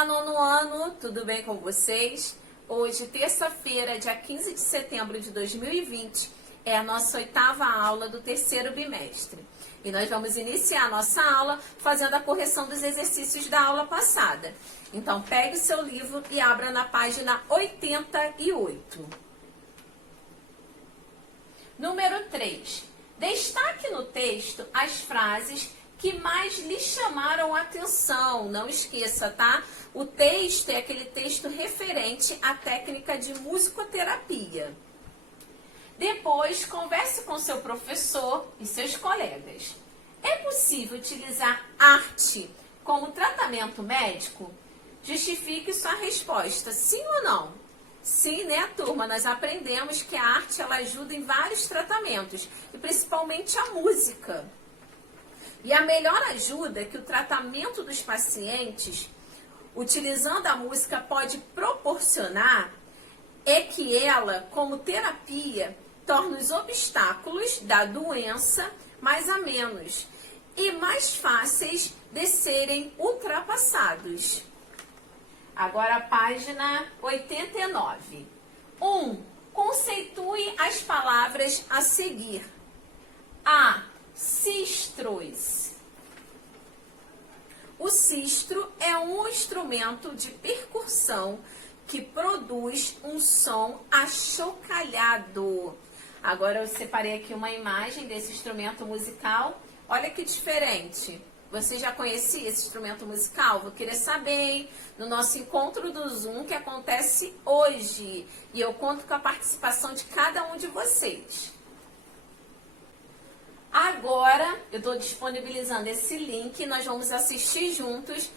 Olá, nono ano, tudo bem com vocês? Hoje, terça-feira, dia 15 de setembro de 2020, é a nossa oitava aula do terceiro bimestre. E nós vamos iniciar a nossa aula fazendo a correção dos exercícios da aula passada. Então, pegue o seu livro e abra na página 88. Número 3. Destaque no texto as frases que mais lhe chamaram a atenção. Não esqueça, tá? O texto é aquele texto referente à técnica de musicoterapia. Depois, converse com seu professor e seus colegas. É possível utilizar arte como tratamento médico? Justifique sua resposta, sim ou não? Sim, né, turma? Nós aprendemos que a arte ela ajuda em vários tratamentos, e principalmente a música. E a melhor ajuda que o tratamento dos pacientes, utilizando a música, pode proporcionar é que ela, como terapia, torna os obstáculos da doença mais amenos e mais fáceis de serem ultrapassados. Agora a página 89. 1. Conceitue as palavras a seguir. A. Sistros. O sistro é um instrumento de percussão que produz um som achocalhado. Agora eu separei aqui uma imagem desse instrumento musical. Olha que diferente. Você já conhecia esse instrumento musical? Vou querer saber no nosso encontro do Zoom que acontece hoje. E eu conto com a participação de cada um de vocês. Agora, eu estou disponibilizando esse link e nós vamos assistir juntos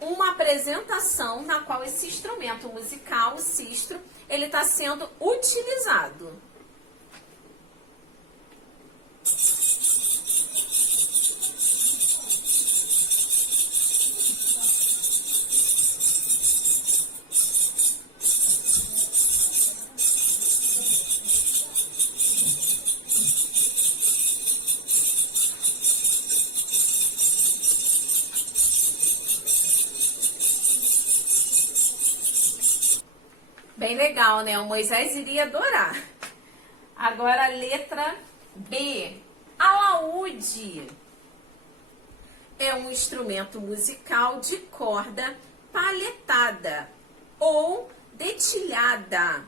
uma apresentação na qual esse instrumento musical, o sistro, ele está sendo utilizado. Bem legal, né? O Moisés iria adorar. Agora a letra B. Alaúde. É um instrumento musical de corda palhetada ou dedilhada,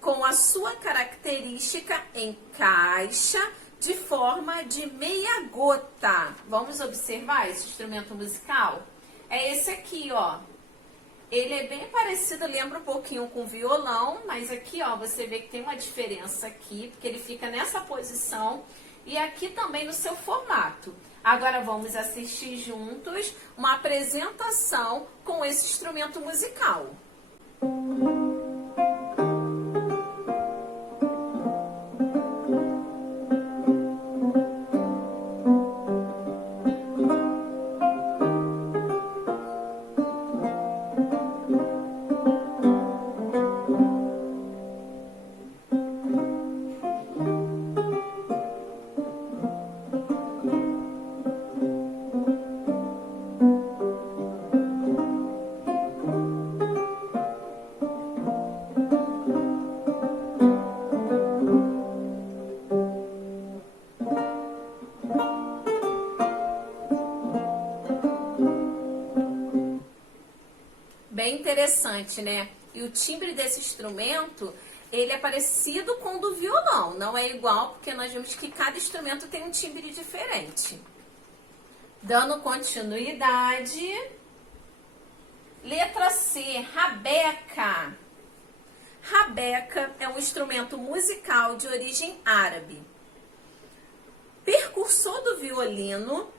com a sua característica em caixa de forma de meia gota. Vamos observar esse instrumento musical? É esse aqui, ó. Ele é bem parecido, lembra um pouquinho com o violão, mas aqui, ó, você vê que tem uma diferença aqui, porque ele fica nessa posição e aqui também no seu formato. Agora vamos assistir juntos uma apresentação com esse instrumento musical. Bem interessante, né? E o timbre desse instrumento, ele é parecido com o do violão. Não é igual, porque nós vimos que cada instrumento tem um timbre diferente. Dando continuidade. Letra C, rabeca. Rabeca é um instrumento musical de origem árabe. Percursor do violino,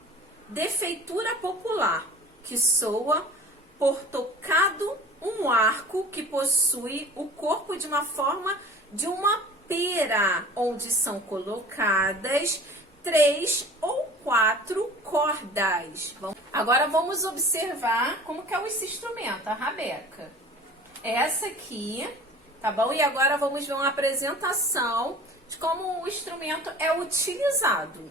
de feitura popular, que soa por tocado um arco que possui o corpo de uma forma de uma pera, onde são colocadas 3 ou 4 cordas. Agora vamos observar como que é esse instrumento, a rabeca. Essa aqui, tá bom? E agora vamos ver uma apresentação de como o instrumento é utilizado.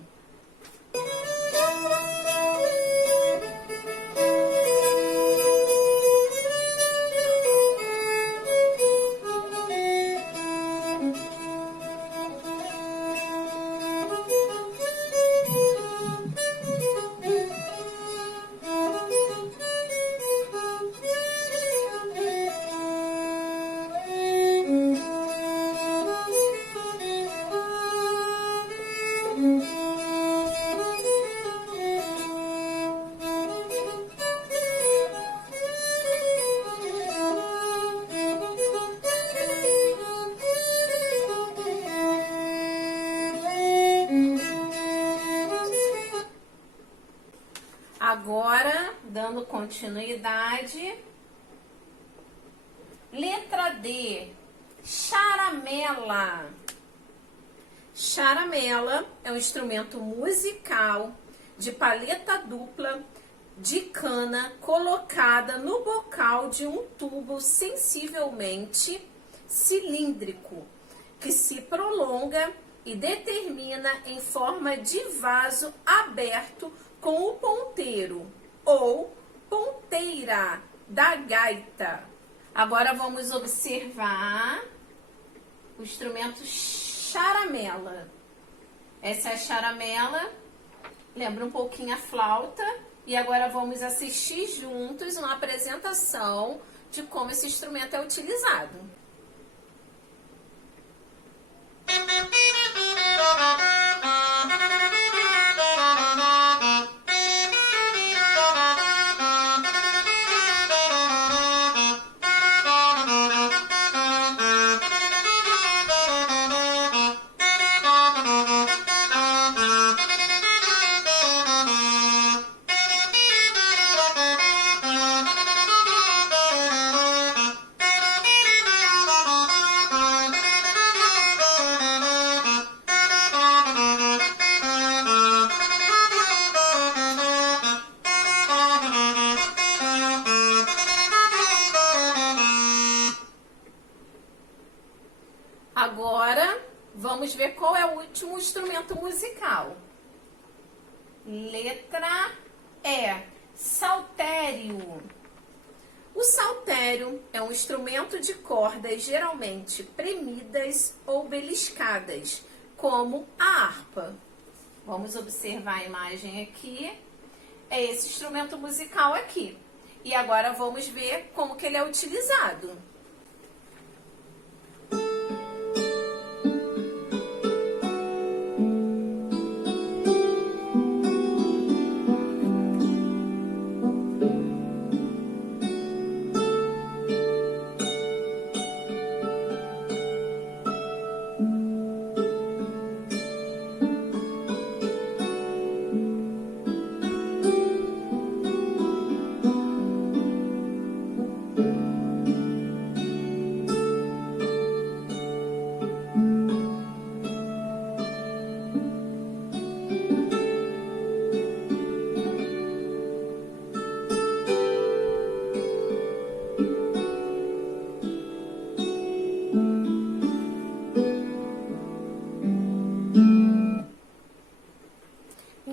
dando continuidade. Letra D, charamela. Charamela é um instrumento musical de palheta dupla de cana colocada no bocal de um tubo sensivelmente cilíndrico, que se prolonga e determina em forma de vaso aberto com o ponteiro ou ponteira da gaita. Agora vamos observar o instrumento charamela. Essa é a charamela, lembra um pouquinho a flauta. E agora vamos assistir juntos uma apresentação de como esse instrumento é utilizado. Agora, vamos ver qual é o último instrumento musical. Letra E, saltério. O saltério é um instrumento de cordas geralmente premidas ou beliscadas, como a harpa. Vamos observar a imagem aqui. É esse instrumento musical aqui. E agora vamos ver como que ele é utilizado.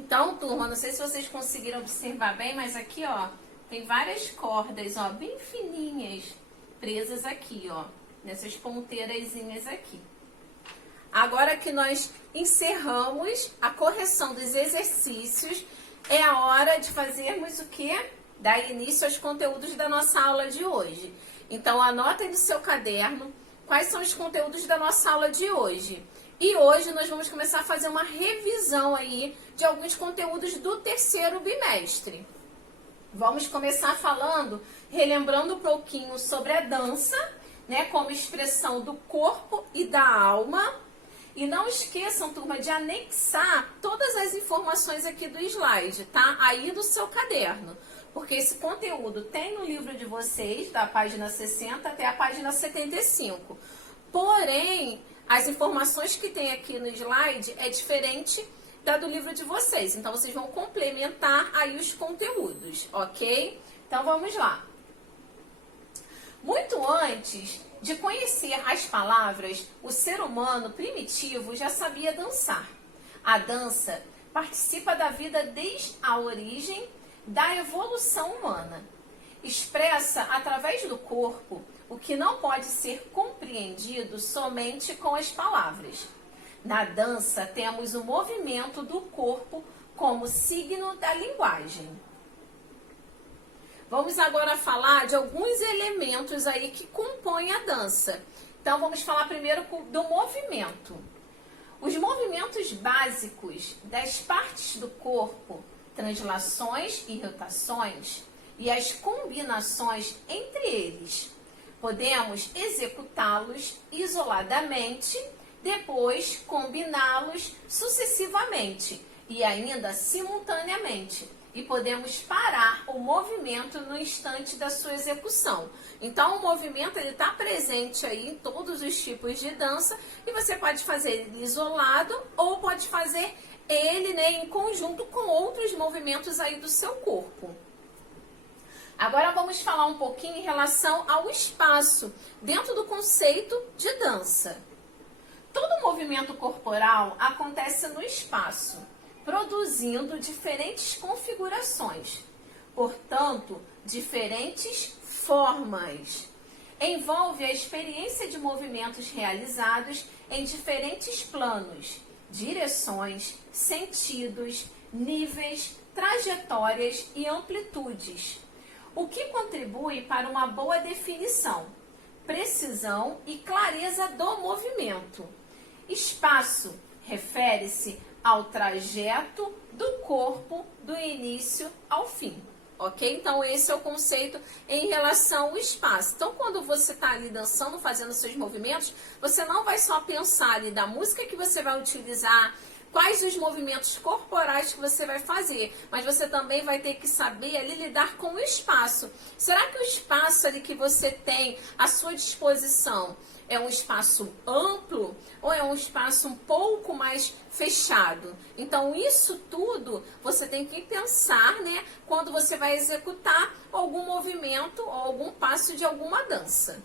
Então, turma, não sei se vocês conseguiram observar bem, mas aqui, ó, tem várias cordas, ó, bem fininhas, presas aqui, ó, nessas ponteirazinhas aqui. Agora que nós encerramos a correção dos exercícios, é a hora de fazermos o quê? Dar início aos conteúdos da nossa aula de hoje. Então, anota aí no seu caderno quais são os conteúdos da nossa aula de hoje. E hoje nós vamos começar a fazer uma revisão aí de alguns conteúdos do terceiro bimestre. Vamos começar falando, relembrando um pouquinho sobre a dança, né, como expressão do corpo e da alma. E não esqueçam, turma, de anexar todas as informações aqui do slide, tá? Aí do seu caderno. Porque esse conteúdo tem no livro de vocês, da página 60 até a página 75. Porém, as informações que tem aqui no slide é diferente da do livro de vocês. Então, vocês vão complementar aí os conteúdos, ok? Então, vamos lá. Muito antes de conhecer as palavras, o ser humano primitivo já sabia dançar. A dança participa da vida desde a origem da evolução humana. Expressa através do corpo o que não pode ser compreendido somente com as palavras. Na dança, temos o movimento do corpo como signo da linguagem. Vamos agora falar de alguns elementos aí que compõem a dança. Então, vamos falar primeiro do movimento. Os movimentos básicos das partes do corpo, translações e rotações, e as combinações entre eles. Podemos executá-los isoladamente, depois combiná-los sucessivamente e ainda simultaneamente. e podemos parar o movimento no instante da sua execução. Então, o movimento ele está presente aí em todos os tipos de dança e você pode fazer ele isolado ou pode fazer ele, né, em conjunto com outros movimentos aí do seu corpo. Agora vamos falar um pouquinho em relação ao espaço dentro do conceito de dança. Todo movimento corporal acontece no espaço, produzindo diferentes configurações, portanto, diferentes formas. Envolve a experiência de movimentos realizados em diferentes planos, direções, sentidos, níveis, trajetórias e amplitudes, o que contribui para uma boa definição, precisão e clareza do movimento. Espaço refere-se ao trajeto do corpo do início ao fim. Ok? Então, esse é o conceito em relação ao espaço. Então, quando você está ali dançando, fazendo seus movimentos, você não vai só pensar ali da música que você vai utilizar, quais os movimentos corporais que você vai fazer, mas você também vai ter que saber ali lidar com o espaço. Será que o espaço ali que você tem à sua disposição é um espaço amplo ou é um espaço um pouco mais fechado? Então, isso tudo você tem que pensar, né, quando você vai executar algum movimento ou algum passo de alguma dança.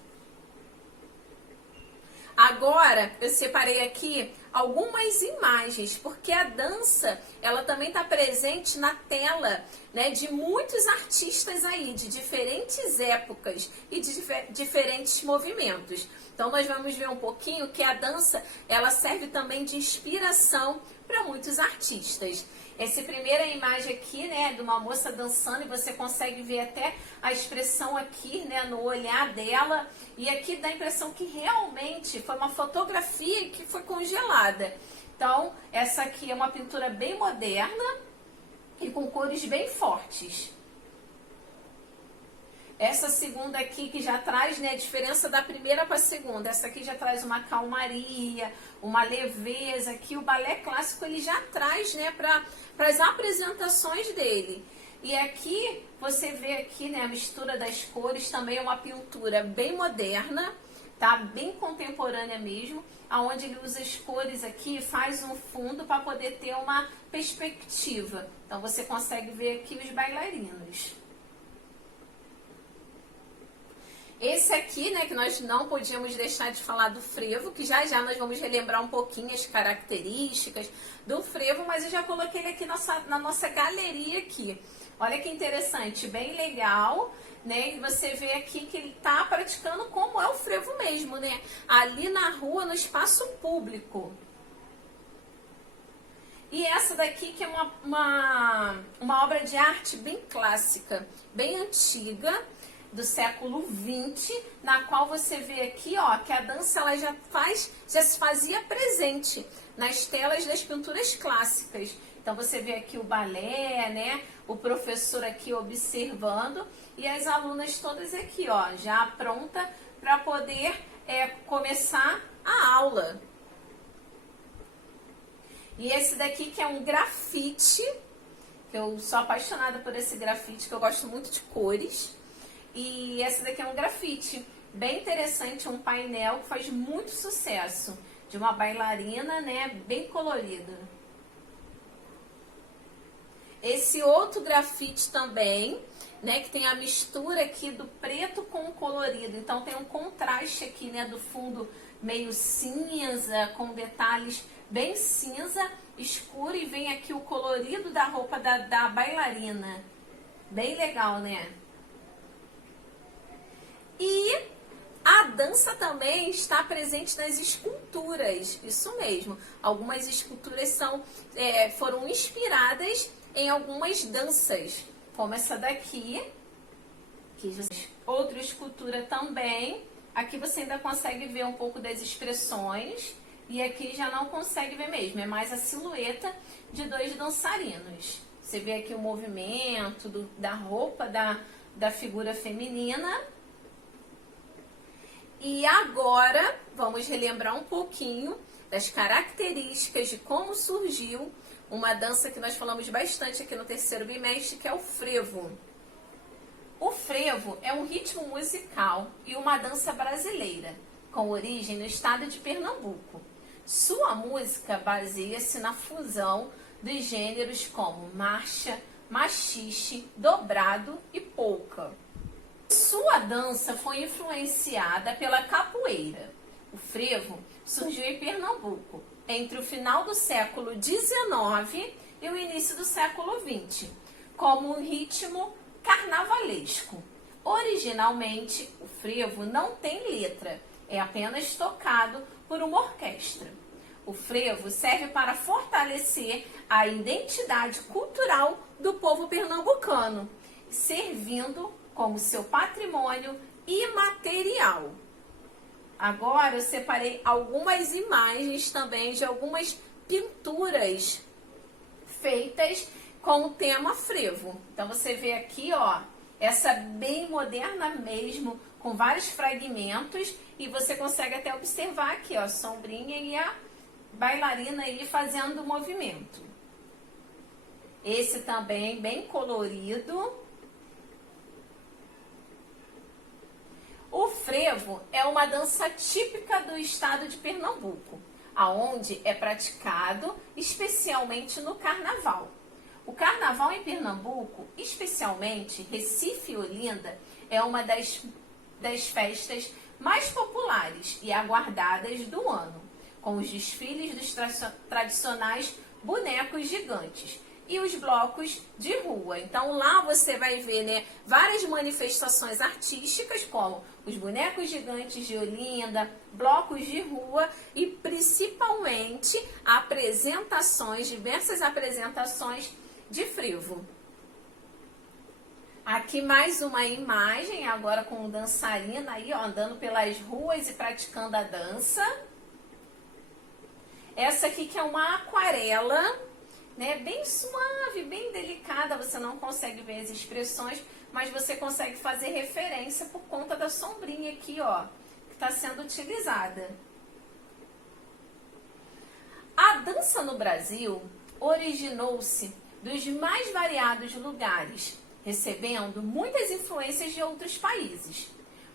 Agora, eu separei aqui algumas imagens, porque a dança, ela também está presente na tela, né, de muitos artistas aí, de diferentes épocas e de diferentes movimentos. Então, nós vamos ver um pouquinho que a dança, ela serve também de inspiração para muitos artistas. Essa primeira imagem aqui, né, de uma moça dançando, e você consegue ver até a expressão aqui, né, no olhar dela, e aqui dá a impressão que realmente foi uma fotografia que foi congelada. Então, essa aqui é uma pintura bem moderna e com cores bem fortes. Essa segunda aqui que já traz, né, a diferença da primeira para a segunda. Essa aqui já traz uma calmaria, uma leveza, que o balé clássico ele já traz, né, para as apresentações dele. E aqui você vê aqui, né, a mistura das cores, também é uma pintura bem moderna, tá? Bem contemporânea mesmo, aonde ele usa as cores aqui e faz um fundo para poder ter uma perspectiva. Então você consegue ver aqui os bailarinos. Esse aqui, né, que nós não podíamos deixar de falar do frevo, que já já nós vamos relembrar um pouquinho as características do frevo, mas eu já coloquei ele aqui na nossa galeria aqui. Olha que interessante, bem legal, né? E você vê aqui que ele tá praticando como é o frevo mesmo, né? Ali na rua, no espaço público. E essa daqui que é uma obra de arte bem clássica, bem antiga, do século XX, na qual você vê aqui, ó, que a dança ela já se fazia presente nas telas das pinturas clássicas. Então você vê aqui o balé, né, o professor aqui observando e as alunas todas aqui, ó, já pronta para poder começar a aula. E esse daqui que é um grafite, que eu sou apaixonada por esse grafite, que eu gosto muito de cores. E esse daqui é um grafite bem interessante, um painel que faz muito sucesso, de uma bailarina, né, bem colorida. Esse outro grafite também, né, que tem a mistura aqui do preto com o colorido. Então tem um contraste aqui, né, do fundo meio cinza, com detalhes bem cinza, escuro, e vem aqui o colorido da roupa da bailarina. Bem legal, né? E a dança também está presente nas esculturas, isso mesmo. Algumas esculturas foram inspiradas em algumas danças, como essa daqui. Outra escultura também. Aqui você ainda consegue ver um pouco das expressões e aqui já não consegue ver mesmo. É mais a silhueta de dois dançarinos. Você vê aqui o movimento da roupa da figura feminina. E agora, vamos relembrar um pouquinho das características de como surgiu uma dança que nós falamos bastante aqui no terceiro bimestre, que é o frevo. O frevo é um ritmo musical e uma dança brasileira, com origem no estado de Pernambuco. Sua música baseia-se na fusão dos gêneros como marcha, machixe, dobrado e polca. Sua dança foi influenciada pela capoeira. O frevo surgiu em Pernambuco entre o final do século XIX e o início do século XX, como um ritmo carnavalesco. Originalmente, o frevo não tem letra, é apenas tocado por uma orquestra. O frevo serve para fortalecer a identidade cultural do povo pernambucano, servindo como seu patrimônio imaterial. Agora eu separei algumas imagens também de algumas pinturas feitas com o tema frevo. Então você vê aqui, ó, essa bem moderna mesmo, com vários fragmentos, e você consegue até observar aqui, ó, a sombrinha e a bailarina aí fazendo o movimento. Esse também bem colorido. O frevo é uma dança típica do estado de Pernambuco, aonde é praticado especialmente no carnaval. O carnaval em Pernambuco, especialmente Recife e Olinda, é uma das festas mais populares e aguardadas do ano, com os desfiles dos tradicionais bonecos gigantes e os blocos de rua. Então lá você vai ver, né, várias manifestações artísticas, como os bonecos gigantes de Olinda, blocos de rua e principalmente apresentações, diversas apresentações de frevo. Aqui mais uma imagem, agora com um dançarino aí, ó, andando pelas ruas e praticando a dança. Essa aqui que é uma aquarela, né, bem suave, bem delicada, você não consegue ver as expressões, mas você consegue fazer referência por conta da sombrinha aqui, ó, que está sendo utilizada. A dança no Brasil originou-se dos mais variados lugares, recebendo muitas influências de outros países.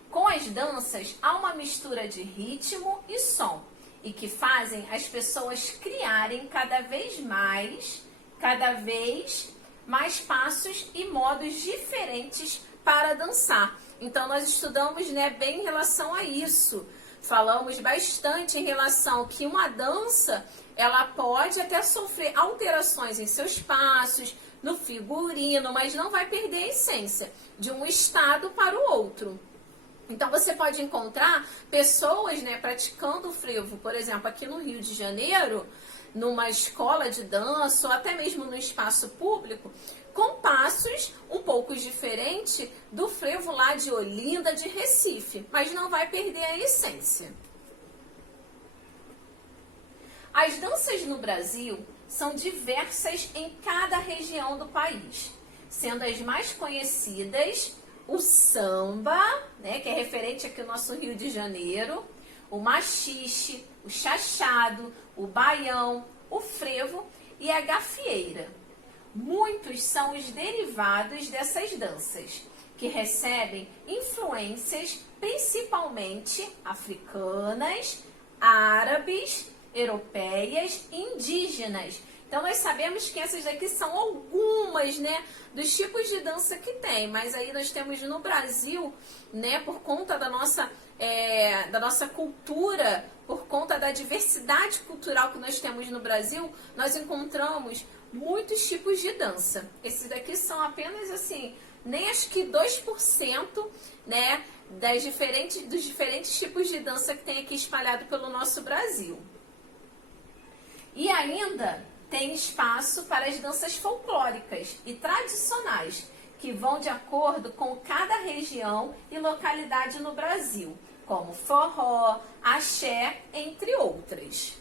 Com as danças, há uma mistura de ritmo e som, e que fazem as pessoas criarem cada vez mais passos e modos diferentes para dançar. Então nós estudamos, né, bem em relação a isso. Falamos bastante em relação que uma dança, ela pode até sofrer alterações em seus passos, no figurino, mas não vai perder a essência de um estado para o outro. Então você pode encontrar pessoas, né, praticando o frevo, por exemplo, aqui no Rio de Janeiro, numa escola de dança ou até mesmo no espaço público, com passos um pouco diferentes do frevo lá de Olinda, de Recife, mas não vai perder a essência. As danças no Brasil são diversas em cada região do país, sendo as mais conhecidas o samba, né, que é referente aqui ao nosso Rio de Janeiro, o machixe, o chachado, o baião, o frevo e a gafieira. Muitos são os derivados dessas danças, que recebem influências principalmente africanas, árabes, europeias e indígenas. Então nós sabemos que essas daqui são algumas, né, dos tipos de dança que tem, mas aí nós temos no Brasil, né, por conta da nossa cultura, por conta da diversidade cultural que nós temos no Brasil, nós encontramos muitos tipos de dança. Esses daqui são apenas assim, nem acho que 2%, né, dos diferentes tipos de dança que tem aqui espalhado pelo nosso Brasil. E ainda tem espaço para as danças folclóricas e tradicionais, que vão de acordo com cada região e localidade no Brasil, como forró, axé, entre outras.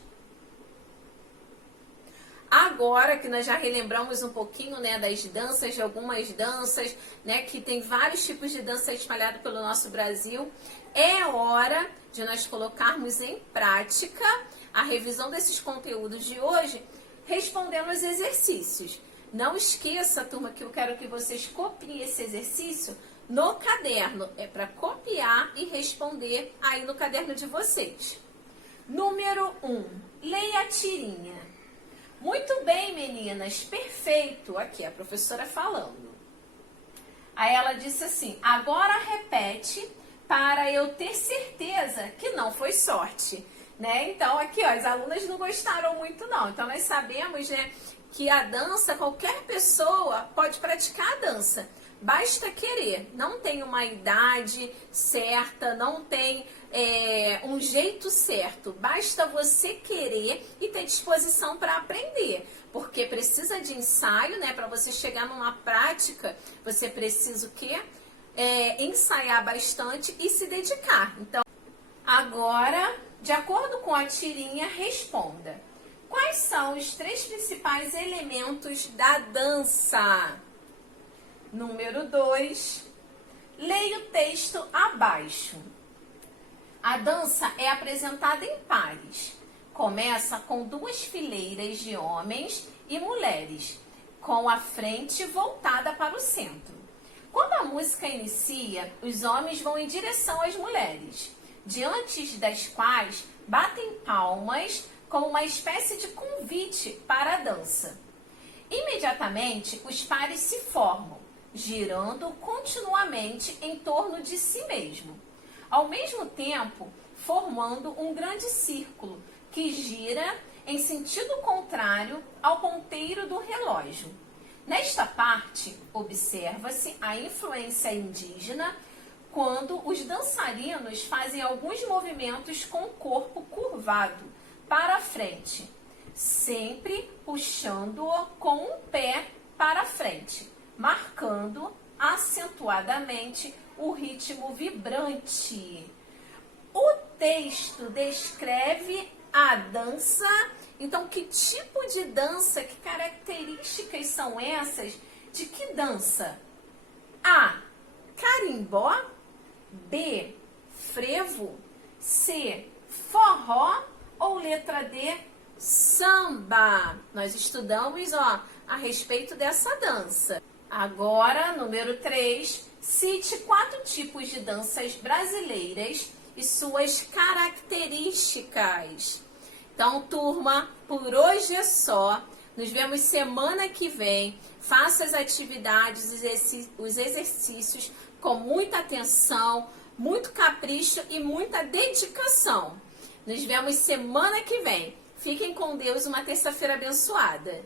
Agora que nós já relembramos um pouquinho, né, das danças, de algumas danças, né, que tem vários tipos de dança espalhado pelo nosso Brasil, é hora de nós colocarmos em prática a revisão desses conteúdos de hoje, respondendo os exercícios. Não esqueça, turma, que eu quero que vocês copiem esse exercício no caderno. É para copiar e responder aí no caderno de vocês. Número 1. Leia a tirinha. Muito bem, meninas. Perfeito. Aqui, a professora falando. Aí ela disse assim, agora repete para eu ter certeza que não foi sorte. Né? Então, aqui, ó, as alunas não gostaram muito, não. Então, nós sabemos, né, que a dança, qualquer pessoa pode praticar a dança. Basta querer. Não tem uma idade certa, não tem um jeito certo. Basta você querer e ter disposição para aprender. Porque precisa de ensaio, né? Para você chegar numa prática, você precisa o quê? Ensaiar bastante e se dedicar. Então, agora, de acordo com a tirinha, responda. Quais são os 3 principais elementos da dança? Número 2. Leia o texto abaixo. A dança é apresentada em pares. Começa com 2 fileiras de homens e mulheres, com a frente voltada para o centro. Quando a música inicia, os homens vão em direção às mulheres, diante das quais batem palmas como uma espécie de convite para a dança. Imediatamente, os pares se formam, girando continuamente em torno de si mesmo, ao mesmo tempo formando um grande círculo que gira em sentido contrário ao ponteiro do relógio. Nesta parte, observa-se a influência indígena quando os dançarinos fazem alguns movimentos com o corpo curvado para a frente, sempre puxando-o com um pé para frente, marcando acentuadamente o ritmo vibrante. O texto descreve a dança. Então, que tipo de dança, que características são essas? De que dança? A. Carimbó. B. Frevo. C. Forró. Ou letra D. Samba. Nós estudamos, ó, a respeito dessa dança. Agora, número 3. Cite 4 tipos de danças brasileiras e suas características. Então, turma, por hoje é só. Nos vemos semana que vem. Faça as atividades, os exercícios com muita atenção, muito capricho e muita dedicação. Nos vemos semana que vem. Fiquem com Deus, uma terça-feira abençoada.